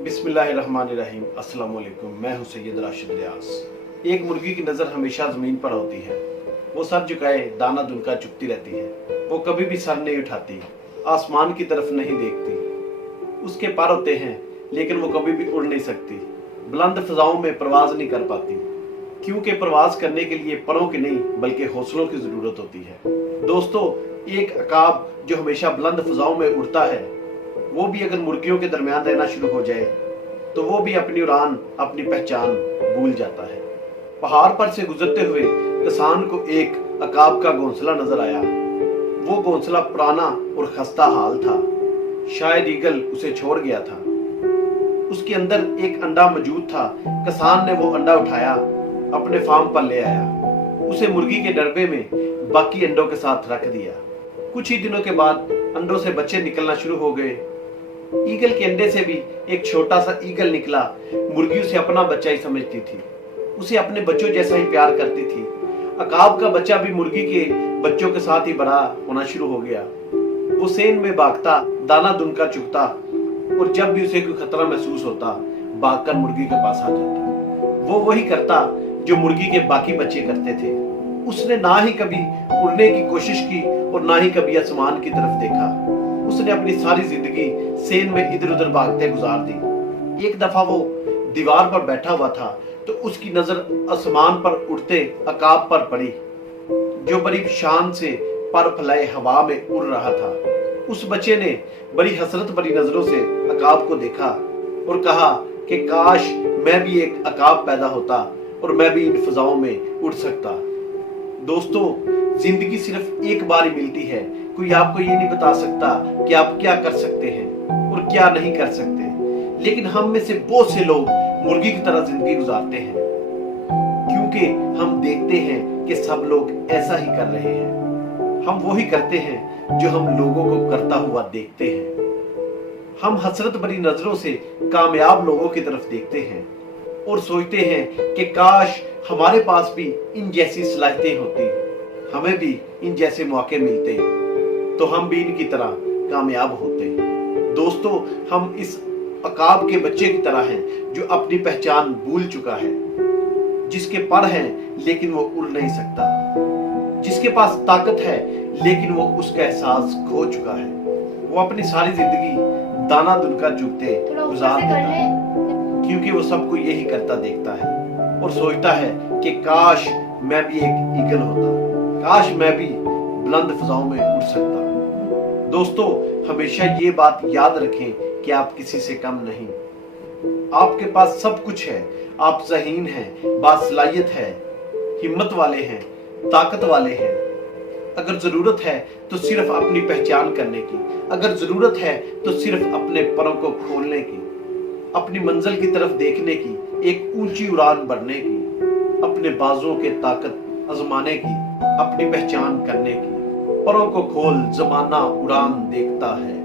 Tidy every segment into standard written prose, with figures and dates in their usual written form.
बिस्मिल्लाहिर्रहमानिर्रहीम। अस्सलाम वालेकुम। मैं हूं सैयद राशिद रियाज। एक मुर्गी की नज़र हमेशा ज़मीन पर होती है। वो सर झुकाए दाना दुनका चुगती रहती है। वो कभी भी सर नहीं उठाती, आसमान की तरफ नहीं देखती। उसके पर होते हैं लेकिन वो कभी भी उड़ नहीं सकती, बुलंद फिजाओं में परवाज नहीं कर पाती, क्योंकि परवाज करने के लिए परों की नहीं बल्कि हौसलों की ज़रूरत होती है। दोस्तों, एक अकाब जो हमेशा बुलंद फिजाओं में उड़ता है, वो भी अगर मुर्गियों के दरमियान रहना शुरू हो जाए तो वो भी अपनी उड़ान, अपनी पहचान भूल जाता है। पहाड़ पर से गुजरते हुए किसान को एक अकाब का घोंसला नजर आया। वो घोंसला पुराना और खस्ता हाल था, शायद ईगल उसे छोड़ गया था। उसके अंदर एक अंडा मौजूद था। किसान ने वो अंडा उठाया, अपने फार्म पर ले आया, उसे मुर्गी के डरबे में बाकी अंडों के साथ रख दिया। कुछ ही दिनों के बाद अंडों से बच्चे निकलना शुरू हो गए। ईगल के अंडे से भी एक छोटा सा ईगल निकला। मुर्गी उसे अपना बच्चा ही समझती थी, उसे अपने बच्चों जैसा ही प्यार करती थी। अकाब का बच्चा भी मुर्गी के बच्चों के साथ ही बड़ा होना शुरू हो गया। वो सेन में भागता, दाना दुनका चुगता, और जब भी उसे कोई खतरा महसूस होता भागकर मुर्गी के पास आ जाता। वो वही करता जो मुर्गी के बाकी बच्चे करते थे। उसने ना ही कभी उड़ने की कोशिश की और ना ही कभी आसमान की तरफ देखा। उसने अपनी सारी जिंदगी सेन में इधर उधर भागते गुजार दी। एक दफा वो दीवार पर बैठा हुआ था तो उसकी नजर आसमान पर उड़ते अकाब पर पड़ी, जो बड़ी शान से पर फैलाए हवा में उड़ रहा था। उस बच्चे ने बड़ी हसरत भरी नजरों से अकाब को देखा और कहा कि काश मैं भी एक अकाब पैदा होता और मैं भी इन फिजाओं में उड़ सकता। दोस्तों, जिंदगी सिर्फ एक बार ही मिलती है। कोई आपको ये नहीं बता सकता कि आप क्या कर सकते हैं और क्या नहीं कर सकते, लेकिन हम में से बहुत से लोग मुर्गी की तरह जिंदगी गुजारते हैं, क्योंकि हम देखते हैं कि सब लोग ऐसा ही कर रहे हैं। हम वो ही करते हैं जो हम लोगों को करता हुआ देखते हैं। हम हसरत भरी नजरों से कामयाब लोगों की तरफ देखते हैं और सोचते हैं कि काश हमारे पास भी इन जैसी सलाहियतें होती, हमें भी इन जैसे मौके मिलते तो हम भी इनकी तरह कामयाब होते। दोस्तों, हम इस अकाब के बच्चे की तरह हैं जो अपनी पहचान भूल चुका है, जिसके पर हैं लेकिन वो उड़ नहीं सकता, जिसके पास ताकत है लेकिन वो उसका एहसास खो चुका है। वो अपनी सारी जिंदगी दाना दुनका चुगते गुजार देता है, क्योंकि वो सबको यही करता देखता है और सोचता है कि काश मैं भी एक ईगल होता, काश मैं भी बुलंद फिजाओं में उड़ सकता। दोस्तों, हमेशा ये बात याद रखें कि आप किसी से कम नहीं। आपके पास सब कुछ है, आप ज़हीन हैं, बासलाहियत है, हिम्मत वाले हैं, ताकत वाले हैं। अगर जरूरत है तो सिर्फ अपनी पहचान करने की, अगर जरूरत है तो सिर्फ अपने परों को खोलने की, अपनी मंजिल की तरफ देखने की, एक ऊंची उड़ान भरने की, अपने बाजुओं के ताकत आजमाने की, अपनी पहचान करने की। परों को खोल, जमाना उड़ान देखता है,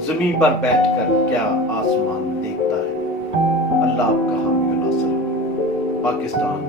जमीन पर बैठकर क्या आसमान देखता है। अल्लाह आपका हामी व नासिर। पाकिस्तान।